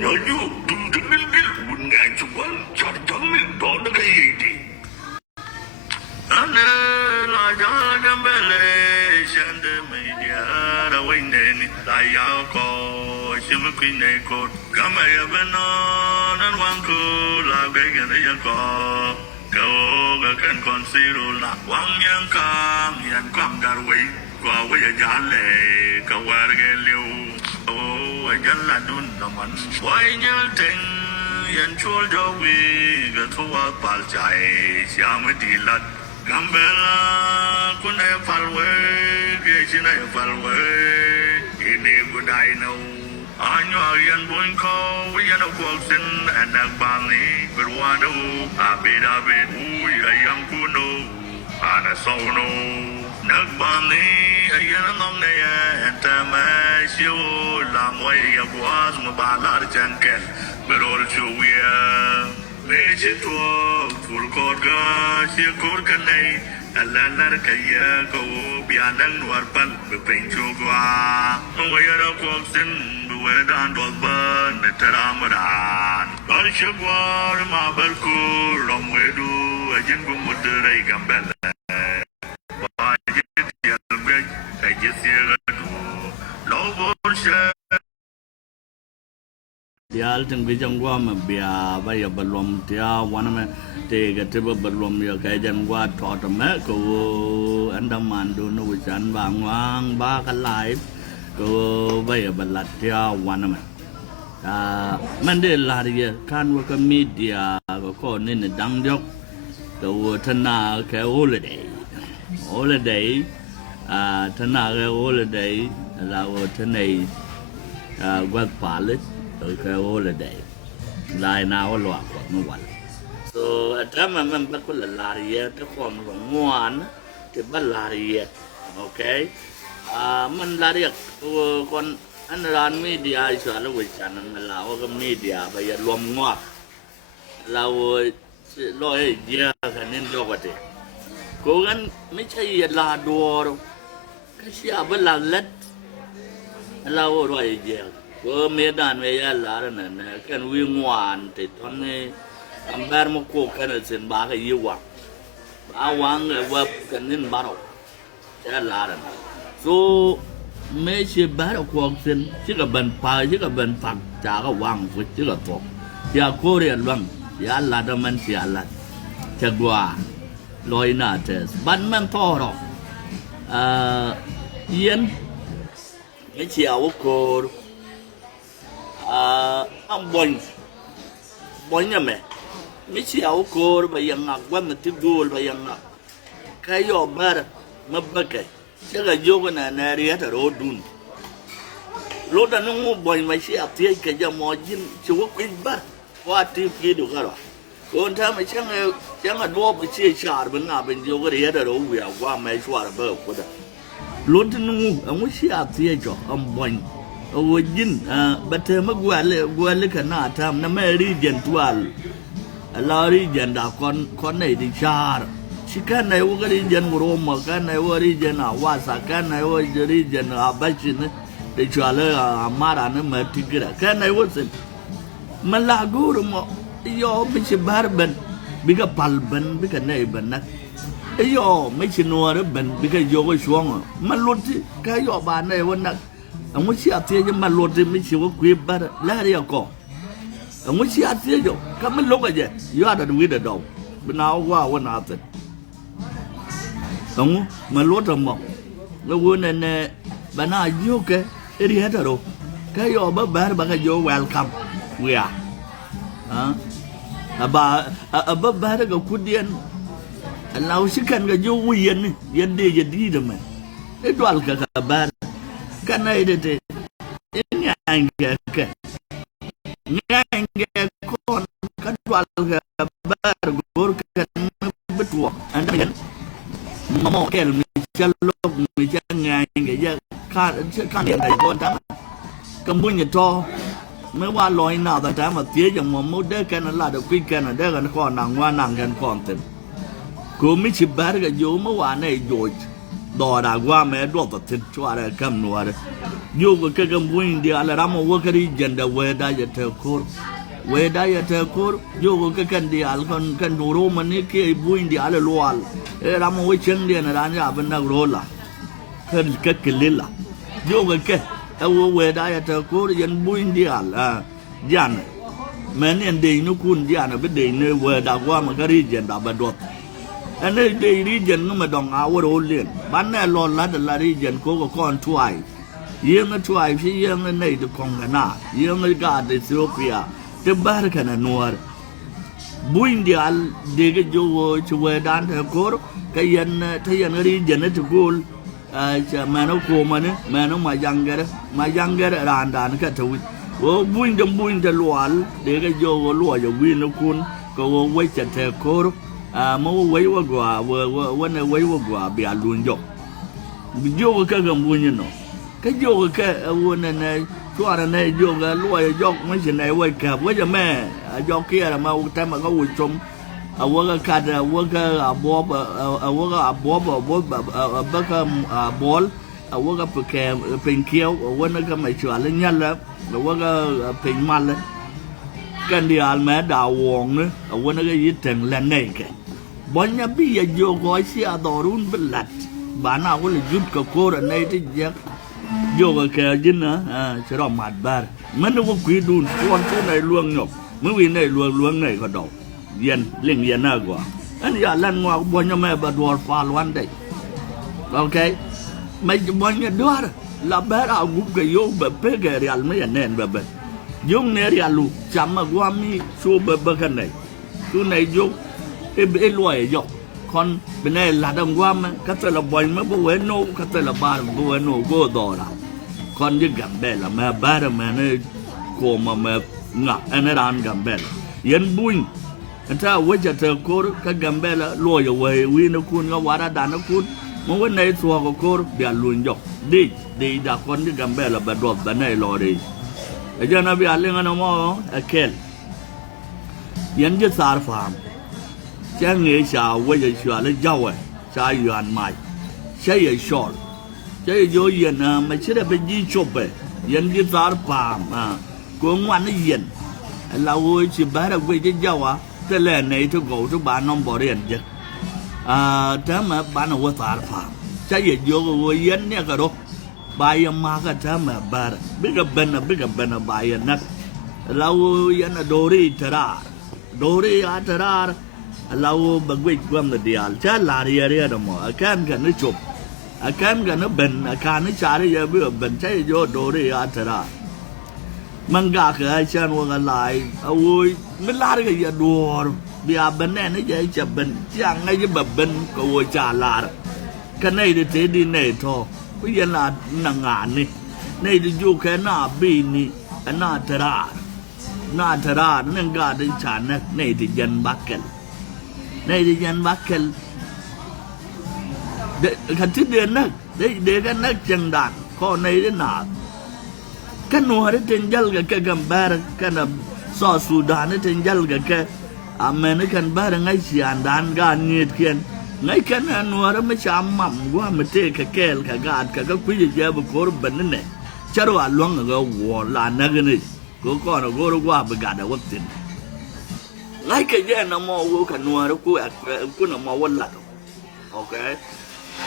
Nyanyi duduk bunga cuman carjamin dona kayak ini. Ane la jaga bele shande media rawindeni layau ko simukine ko kamaya beno nan wangku la gaya ya ko kau akan konsiru la wang yang kang yang kang darway kwa waya jale kawarga liu oh ajan la dun naman wai nyal teng yan chul jawi gatwa pal chai siam dilat Gambela kunai falwe kecina falwe ini budai nau anyo yan bun ko yan akwaksin anak bani berwadu abid yang kuno ana sono nak bani yan ngom ne entama siu lamway yakwas mabalar jangkel berol chuya Meje tua fulkot ga siakor kanai alalar kaya ko bianang nuarpal bepencu gua ngayara kwaksin buwedan dolban netaramadan alshagwar mabalku romwedu ajin gumudurai gambel bajit yalbeg kajisiagadu lobor Tial teng bijang gua mabia baya belum tia wana me te gatiba belum ya kajan gua thot me ko andaman do no jan bangwang ba ka live ko baya balat tia wana me man de la ria kan wa ka media ko ni ne dang jok ko thana ka holiday thana ka holiday la wo thanai gwa palit cái holiday lại nào loạn của nó so at mà mình bắt con là riết cái con nó ngoan thì bắt là riết ok mình là riết con anh làm media cho nó với channel mình là cái media bây giờ lom ngoan là lôi giờ cái nên cho cái gì cố gắng mấy cái là đùa đâu cái gì à bắt là lết là rồi giờก็เมดานเมียลาร์นั่นนะกันวิ่งวันติดตอนนี้อันเบอร์มโคกันเส้นบาร์ยี่วักบาวังเว็บกันนินบาร์จะลาร์นะsoไม่ใช่บาร์ควงเส้นที่กับบันพายที่กับบันฝักจากวังฟุตที่กับตกที่โคเรียนวังที่ลาดมันที่ลาดจะกว่าลอยหน้าเทสบันมันทอรอกเย็นไม่ใช่เอาโคông bồn nhà mẹ mấy chiều cô bây giờ ngọc quan mà tiếp đuôi bây giờ ngọc cái gió bờ mà bờ cái chắc là vô cái này này đi hết rồi đun lúc đó nó mua bồn mà chiều thì cái giờ mò chín chúa quý bờ qua tiếp kia được rồi cònถ้าไม่ช่างดูไปเชี่ยชาเป็นงาเป็นโยก็ได้แต่รู้ว่าว่าไม่ชัวร์เบอร์ก็ได้รถนู้นไม่เชี่ยที่จะông bồn wajin bata magwale kana tam na mai region 12 la region da kon nei di char shika nei wo region roma kan nei wo region awasa kan nei wo region abachin de chale amara na matigra kan nei wo sen malaguru mo yo bichi barban biga palban biga nei banak yo mai chinore ban biga yogo shuang maluti ka yo ba nei wonak ông ấy xia tiền nhưng mà lột thì mình chịu có quyền bắt lá đi có ông ấy xia tiền rồi các mình lúc gì giờ đã đuổi được đâu bên nào qua bên nào thế ông mà lột rồi mà nó quên này bên nào vô cái đi hết rồi cái giờ bớt bớt cái vô welcome we are bớt bớt cái cú điên lâu chỉ cần cái vô yên đi rồi mà cái đoàn cái bớt cái này để ngang cái con cái đoàn cái bar gor cái betul anda kan mau kel micalok micang cái giờ kan dia này con tam kemunya to mới qua lòi nào ta tam mà tía giống mà mốt đấy cái nó là được quy cái nó đấy cái con nàng qua nàng gần con tên cô mới chỉ bar cái vô mới qua này rồi dora gua me do to tin chware kam nuare yogo ke gam buindi ala ramo wakari jenda weda ya te kor weda ya te kor yogo ke kan di al kan duro mani ke buindi ala loal e ramo we chen di na ranya abna rola kan ke kelila yogo ke e wo weda ya te kor yen buindi ala jan men en de nu kun jan be de ne weda gwa makari jenda badot ane de region no ma dong awor olien ban ne lon la de la region ko ko kon tuai yeng na tuai phi yeng na nei de kong na yeng na ga de Ethiopia de bar kana nuar buindial de ge jo chwe dan the kor ka yen the yen region ne tukul cha mano ko mane mano ma younger ran dan ka tu wo buinde lual de ge jo lo ya win kun ko we cha the kor mà quay qua gòa vừa này quay qua gòa bị luôn dọc vô cái gầm vui như nó cái vô cái vừa này chỗ này vô cái lùi dọc mấy chuyện này quay cả với giờ mẹ dọc kia là mà tay mà có quỳ trống vừa cái card vừa cái bóp vừa cái bóp bớt cái ball vừa cái pin kéo vừa cái máy chua lên nhăn là vừa cái pin mal đấy cái đi ăn mẹ đào wong nữa vừa cái gì thằng lên này cái banyak biaya jogo si adorun belat, bana aku lejut ke koran na itu jak jogo ke jina, ceram madbar. Mana aku kuidun, tuan tu nai luang nyok, mungkin nai luang nai kau dok, yen ling yen agua. Ani jalan ngau banyak me berdua faluan deh, okay? Macam banyak dua, labar aku ke yo berpega real me nen berbe, jong ne realu, sama gua mi so berbekan nai, tu nai jok. E loy yo kon bene la dam guam ka te la boy me bo no ka te la bar bo no go dora kon je gambe la ma bar ma ne ko ma me nga ene ran gambe yen buin enta weja te kor ka gambe la loy we wi no kun ga wara da na kun mo we nei so ko kor bia lun yo di da kon je gambe la ba do ba nei lo ri e jana bi ale ngana mo akel yen je sar fam chẳng nghe sao bây giờ sửa lấy dâu à sao yuan mai sao vậy sỏi sao vậy vô yên à mà chỉ là bên gì chụp à yên gìtar pam à có ngoan nó yên là ôi chỉ bán được với cái dâu à cái lẽ này tôi gọi tôi bán non bỏ điện chứ thế mà bán ở tar pam sao vậy vô yên nhá cái đó bài mà cái thế mà bán biết cái bên là bài nát là ôi yên là đori à Lalu bagway guam na dial, cah lari area demo, akan kan ni cup, akan kan ni ben, akan ni cari ya biar ben cai jo dori atera. Mangga ke aisyah wong alai, awoi, melari ke ya dor, biar ben ni jadi cah ben, jangan aja ben kau calar, kan ni di tedi ni to, biar la nangan ni juga na bini, na tera, nengga di sana, ni di jan bakal. Này thì nhân bakal kan ti de nak de kan nak jang dan ko nei de na kan no hare tenjal ga gambar kan so Sudan ne tenjal ga amen kan bar ngai sian dan ga nyet kian ngai kan no hare ma cham mam gwa ma te ka kel ka ga ka ku je ba kor ban ne charo along ga wo la na ga ni ko no go ro gwa ba ga da watin ngay cái gì nó mua vô cả nuôi nó cứ nó mua vân lạt, ok,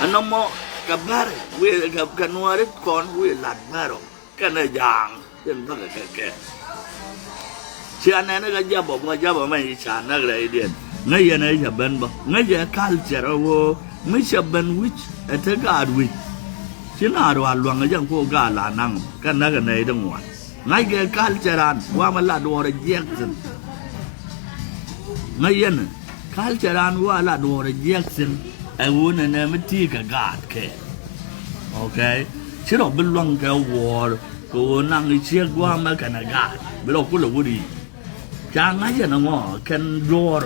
anh nó mua cả ba rồi, cả nuôi đấy con vui lạt ba rồi, cái này giang, trên đó là cái, chị anh ấy nó cái giá bảo mày chán nó cái điện, ngay giờ này sẽ bên bao, ngay giờ culture vô, mấy sẽ bên which, thế cái which, chứ nào đồ ăn loang cái chẳng có cả là năng, cái này đâu ngoài, ngay cái culture ăn, qua mà là đồ rồi Jackson. Ngayon, culturean wala do rejection ay wona na mati ka gad ke. Okay? Sino belong ka war ko nang ichek wa ma kana gad. Bilo ko lo wudi. Cha ngayon mo kan door.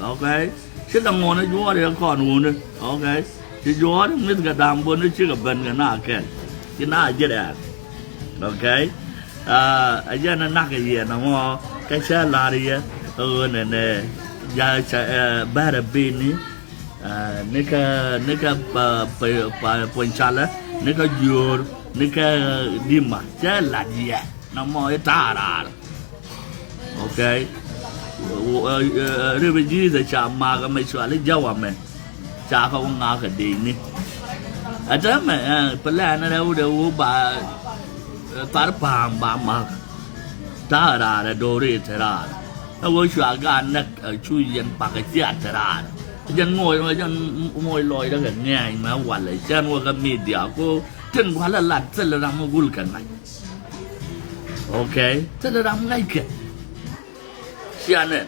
Okay? Sino mo na door ya kon wona. Okay? Si door mit ga dam bo ni chi ga ban ga na ke. Ki na je da. Okay? Aja na ka ye na mo ka cha la ri ya nè giờ bara bini nika ponchala nika yor nika dima jala dia namo etara okay rebeji da chama ga mai swale jawame cha ka nga ka de ni atama plan na u ba tar pam ba ma tara do re tara wo shwa ga nak chu yen pa ka ja taraยังงอยมายังงอยลอยแล้วกันง่ายมาวันเลยเจ้าว่าก็มีเดียวก็ถึงวันละหลัดเสร็จแล้วมากุลกันไหมโอเคเสร็จแล้วง่ายแค่เชียเนี่ย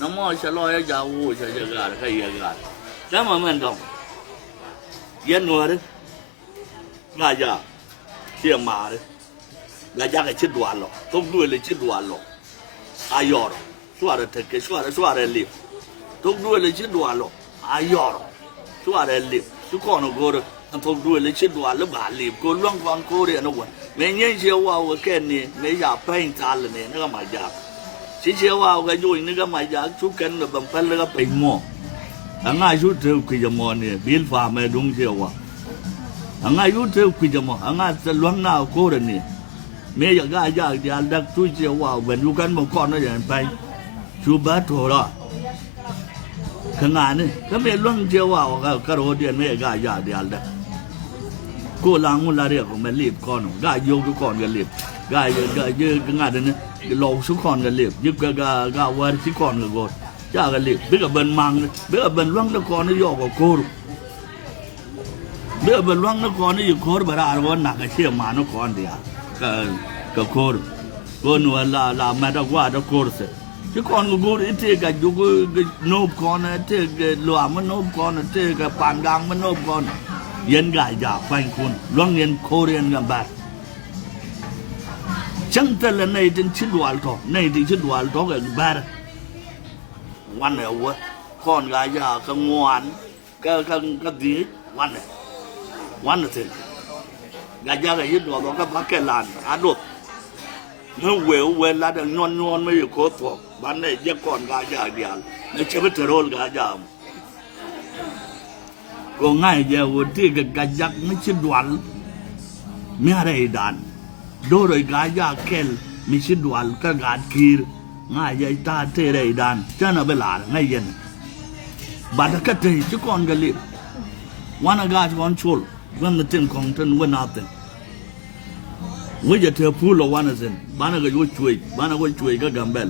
น้องมอชะลอยยาวชะเยกันใครเยกันแล้วมาเหมือนกันเย็นหัวเลยง่ายจ้ะเชี่ยมาเลยง่ายจ้ะก็ชิดวันหรอกต้องด้วยเลยชิดวันหรอกอายอร์ชัวร์เถอะแกชัวร์รีบทุกด้วยเลยชิดวันหรอกอายอร์ชัวร์รีบทุกคนก็รู้ทุกด้วยเลยชิดวันแล้วบาลีบก็ล่วงฟังก็เรียนนะวันไม่เงี้ยเชื่อว่าแค่นี้ไม่อยากไปจานเลยนี่ก็ไม่อยากเชื่อว่าก็อยู่นี่ก็ไม่อยากชุกกันแบบเป็นแล้วก็ไปง้อง่ายชุดเท่าคุยจะมอเนี่ยบิลฟ้าไม่ดุงเชื่อว่าง่ายชุดเท่าคุยจะมอง่ายจะล่วงหน้าก็เรียนนี่ไม่อยากอยากจะดักชุดเชื่อว่าเป็นอยู่กันบางคนนั่นอย่างไปชูบัตรโทรขนาดนี้ก็ไม่ล่วงเชื่อว่าก็รู้เดียนไม่อยากอยากเดียร์ได้กูล้างมือละเรียกของมันรีบก่อนก็โยกทุกคนกันรีบก็ยืดก็งานนี้ลงทุกคนกันรีบยึดก็วันทุกคนกันก่อนจ้ากันรีบเบื่อเบิ่นมังเบื่อเบิ่นล่วงทุกคนนี่โยกกับโครเบื่อเบิ่นล่วงทุกคนนี่อยู่โครบาร์วันหนักเชี่ยมาทุกคนเดียวก็โครก็นัวลาไม่ต้องว่าทุกโครเสร็จทุกคนก็กูอิตก็อยู่ก็โนบคนอิตก็หลวมมันโนบคนอิตก็ปานกลางมันโนบคนยันกายจากไฟคุณล่วงเงินโคเรียนกันแบบช่างแต่ละในที่ชิดวาลทอกในที่ชิดวาลทอกกันแบบวันไหนวะคนกายจากกังวานก็ดีวันไหนสิกายจากก็ยึดว่าก็พักแก่ลานอาดุเมื่อเวลาเดินนอนไม่อยู่โคตรวันไหนยังก่อนกายจากเดียวในชีวิตโรลกายจากก็ง่ายเดียวที่กายจากไม่ชิดวาลไม่อะไรด่านโดยกายจากแค่ไม่ชิดวาลก็การคีร์ง่ายใหญ่ตาเทไรด่านเจ้าหน้าเวลาง่ายเย็นบัดก็เทจุกอนกันเลยวันกาจวันชูลวันนั้นถึงของท่านวันนั้นถึงวิจารณ์เธอพูดละวันนั้นบ้านก็ยุ่งช่วยบ้านก็ช่วยก็กำเบล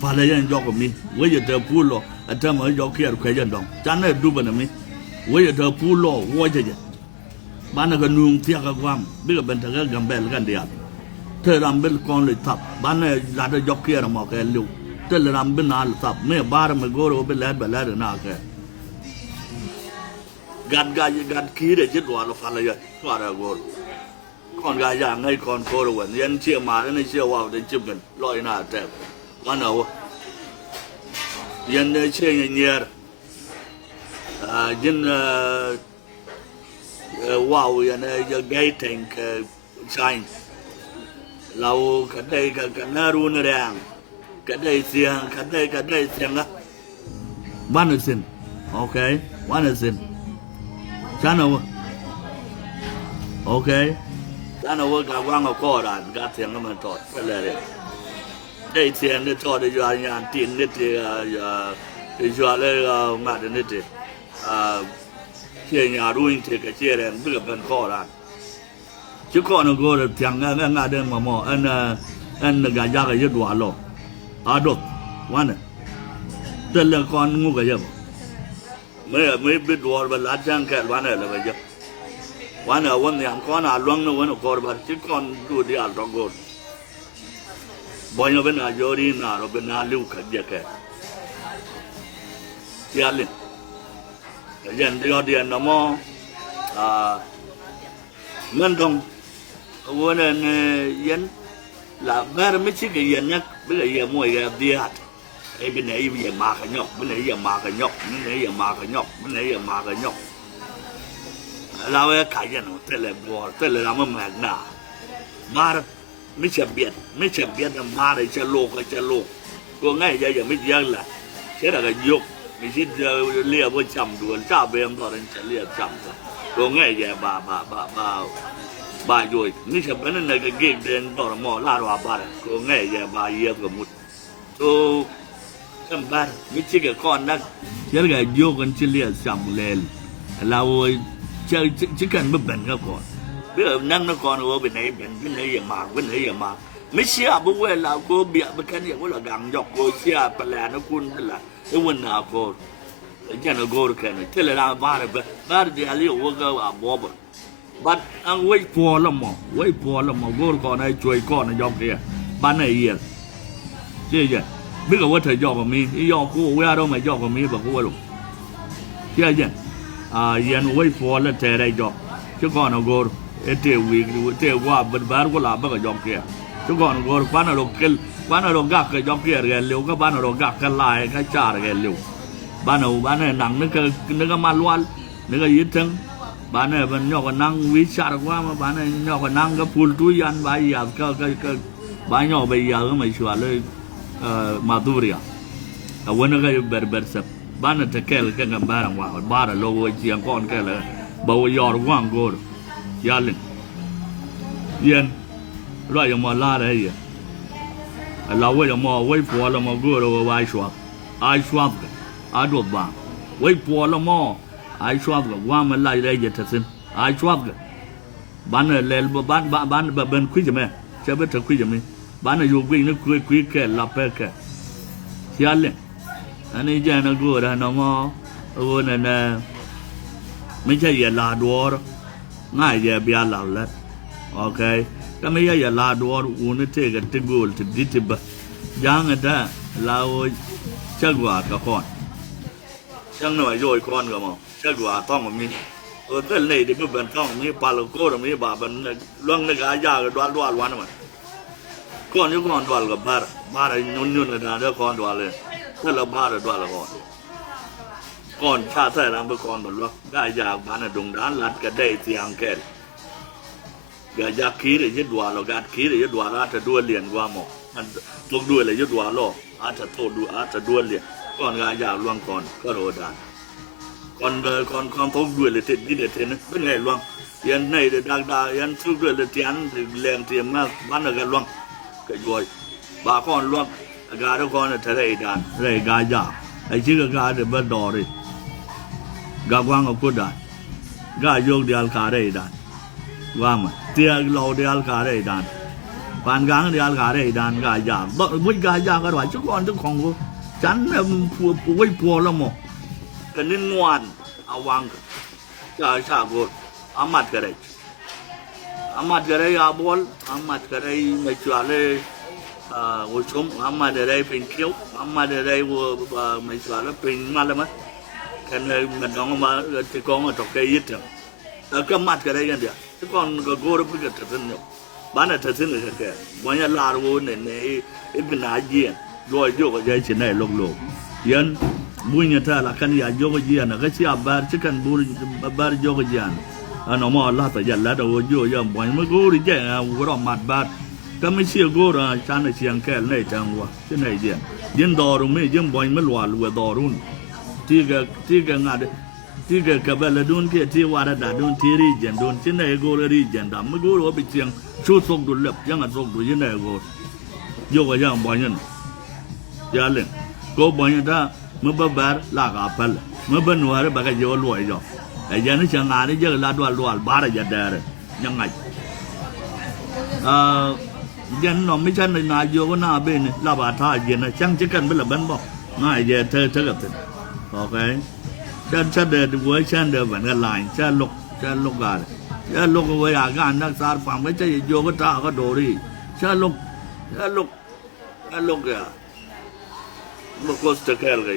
ฟ้าเลยยังยกกับมีวิจารณ์เธอพูดละแต่ทำไมยกเขียนใครยันดองจานนั้นดูบ้านมีวิจารณ์เธอพูดละว่าจะยังบ้านก็นุ่งเที่ยงกับความเบื่อเป็นทางกำเบลกันเดียวเธอรำเป็นกองเลยทับบ้านเนี่ยอยากจะยกเขียนมาแค่ลูกเธอรำเป็นนาลทับไม่บ้านมันก็รู้เป็นแหล่นาแค่การขี้เด็ดจิตว่าเราฟังเลยว่าเราก็คนกายอย่างไงคนโคตรวันยันเชื่อมาแล้วในเชื่อว่าจะจิ้มกันลอยหน้าแทบวันเอายันเชื่อเงี้ยยันว้าวยันจะไกด์แทงใช่เราคัดได้กันน่ารู้นะแรงคัดได้เสียงคัดได้เสียงนะวันนึงสิโอเควันนึงสิฉันเอาโอเคฉันเอาการวางเอาข้อด่านการเสียงก็มันถอดไปเลยได้เสียงได้ถอดได้ยานตีนนิดเดียวช่วยเลยมาเดี๋ยวนิดเดียวเชี่ยยารุ่งเชี่ยกับเชี่ยแรงเพื่อเป็นข้อด่านชุกคนก็เสียงงานเดินมาหมออันกายากยึดหัวเราอาดกวันนั้นแต่ละคนงูก็เยอะไม่บิดหัวบนหลังจังแค่วันนั้นเลยเยอะวันนั้นวันนี้คนอาลวงนู้นก็บาดชุกคนดูดีอาลงก็บ่อยเป็นอาจอรีน่าเราเป็นอาลูกขัดเยอะแค่ที่อาลินยันเดียวน้ำเงินตรงวันนั้นยันหลับแม่ไม่ใช่กับยันนักเป็นอะไรมวยกับเดียดไอ้เป็นไหนยังมาขยอกเป็นไหนยังมาขยอกเป็นไหนยังมาขยอกเป็นไหนยังมาขยอกเราไอ้ขยันแต่ละบัวแต่ละเราไม่แม่นหน้ามาไม่เฉบียดไม่เฉบียดมาเลยจะโลกก็ง่ายใจอย่างไม่เยอะแหละเช่นอะไรยก ไม่ใช่เรียกว่าจำด่วนจ้าเบมตอนนั้นจะเรียกจำตัวง่ายแย่บ่อยู่นี่ฉันเป็นนั่นก็เก่งเดินตอนมอลาดว่าบ้านตัวง่ายแย่บ่เยี่ยมกับมุดตัวจำบ้านไม่ใช่กับก้อนนักเชื่อกับโยกันจะเรียกจำเลยเราจะกันไม่เป็นก็ก่อนเรื่องนั่งนักก่อนว่าเป็นไหนเป็นไหนอย่างมากเป็นไหนอย่างมากไม่เชื่อบุ้งเวลากูเบียเป็นแค่นี้ว่าเราดังยกกูเชื่อไปแล้วนะคุณนั่นแหละแล้ววันน่ะกูจะน่ะกูรู้แค่ไหนที่เราบ้านเดี๋ยวเรียกว่าก็อาบอบบัดอังไว้พอละมั้งไว้พอละมั้งกูก่อนไอ้ช่วยก่อนนะยกเดียบ้านไหนเยี่ยเจ๊เจ๊ไม่ก็ว่าเธอยกกับมียกกูเวลาเราไม่ยกกับมีบอกกูว่าลูกเจ๊เจ๊ยันไว้พอแล้วแต่ได้ยกชุกก่อนนะกูเอเทวีเทว่าบัดบาร์กูลาบก็ยกเดียชุกก่อนกูบ้านเราเกลบ้านเรากักก็ยกเดียเร็วเร็วก็บ้านเรากักกันลายก็จ่าเร็วเร็วบ้านเราหนังนึกมาล้วนนึกยึดทั้งบ้านเราเป็นยกนั่งวิชาว่ามาบ้านเรายกนั่งก็พูดทุยันใบยาก็บ้านเราใบยาก็ไม่ชัวร์เลยมาดูเรียวันนั้นก็เบอร์สับบ้านเราตะเกียบกันบ้านว่าบ้านเราเจียงก้อนแค่เลยบ่าวยอร์ว่างกูยาลินยันรอยมาลาได้ยังเราไว้มาไว้พอเรามากูเราไว้ชัวกันอาดูบ้างไว้พอเรามาไอ้ชัวกันว่ามันไล่ได้ยังทัศน์ไอ้ชัวกันบ้านเราบ้านเป็นคุยจะไหมจะเป็นคุยจะไหมบ้านเราอยู่วิ่งนึกคุยแค่หลับแค่ยาลินอันนี้จะนักกูนะน้องมาวันนั้นไม่ใช่ยาลาดัวง่ายจะเบียร์เหล่าแล้วโอเคก็ไม่ใช่ยาลาดัวอุ่นเทกันติกูลติดดิบยังไงแต่เราเชื่อว่ากับคนช่างหน่อยโยยคนก็มั้งเชื่อว่าต้องมีเต้นเลยที่เป็นต้องมีปลาโลโก้มีบาเป็นเรื่องในกายากดวลวันมันก่อนยุคก่อนดวลกับบาร์นุ่นเลยนะเดี๋ยวก่อนดวลเลยถ้าเราบาร์ดวลก่อนก่อนชาติไทยเราเป็นก่อนหมดแล้วได้ยากบ้านดงด้านลัดก็ได้เสียงแก่ก็อยากขี้เลยยึดว่าเราการขี้เลยยึดว่าอาจจะด้วยเรียนว่าหมอมันลงด้วยเลยยึดว่าล่ออาจจะโทษดูอาจจะด้วยเรียนก่อนก็อยากล่วงก่อนก็โดนด่าก่อนความทุกข์ด้วยเลยเท็ดยิ่งเด็ดเท็ดนะเป็นไงล่วงยันในเด็ดด่ายันทุกข์ด้วยเลยเทียนแรงเทียมมากบ้านเราก็ล่วงก็ย่อยบาก่อนล่วงการทุกคนจะได้ด่านได้กายากไอ้ชื่อการเดือบดอเลยกางวางก็ได้กายกเดียลขาได้ด่านว่ามันเตียเราเดียลขาได้ด่านปานกลางเดียลขาได้ด่านกายากมุดกายากก็ได้ทุกคนทุกของกูฉันผัวไว้ผัวละหมกกันนินวานเอาวางจะชาบูอามัดก็ได้อาบอลอามัดก็ได้ไม่ชัวร์เลยวุ้ชมอามัดก็ได้เป็นเขียวอามัดก็ได้ว่าไม่ชัวร์แล้วเป็นมาแล้วมั้ยกันเลยมันน้องมาที่กองตกใจยึดแล้วก็มัดก็ได้กันเดียวที่กองก็โกรธเพื่อจะทัศน์เนี่ยบ้านทัศน์เลยแค่วันนี้ลาโวเนี่ยเป็นอาเจียนรอยโยกใจเฉยๆโลกยันบุญเนี่ยถ้าละกันอยากโยกเจียนก็เชื่อบาร์ชิกันบุญบาร์โยกเจียนน้องมาลาแต่ยันแล้วโยยังบ่อยมันกูรีเจนวัวมัดบาร์ก็ไม่เชื่อกูนะฉันเชียงแค่ไหนจังวะเช่นไหนเจียนยันดอรุ่งไม่ยังบ่อยไม่หวานวัวดอรุ่นที่ก็งาที่ก็กับเวลาดูนที่วาระดาดูนที่รีเจนดูนเช่นไหนกูเลยรีเจนดำไม่กูรู้ว่าเป็นเชียงชูส่งดูเล็บยังส่งดูยังไหนกูโยกยังบ่อยยันยาเล่นก็บ่อยถ้าเมื่อบาร์ลากอาเปลเมื่อเป็นวันบักจะโยลอยจ่อไอ้ยันนี่ช่างงานนี่เจอลาดวลบาร์จะเดร์ยังไงยันน้องไม่ใช่ในนายโยก็น่าเบนลาบาท่าเย็นนะช่างจะกันเป็นละบันบอกง่ายเย็นเธอกับเธอโอเคฉันเดินวัวฉันเดินเหมือนกันลายฉันลุกกันฉันลุกวัยอาการนักสารฟังไม่ใช่โยก็ท่าก็โดรีฉันลุกอะมันก็สเตอร์แคลกัน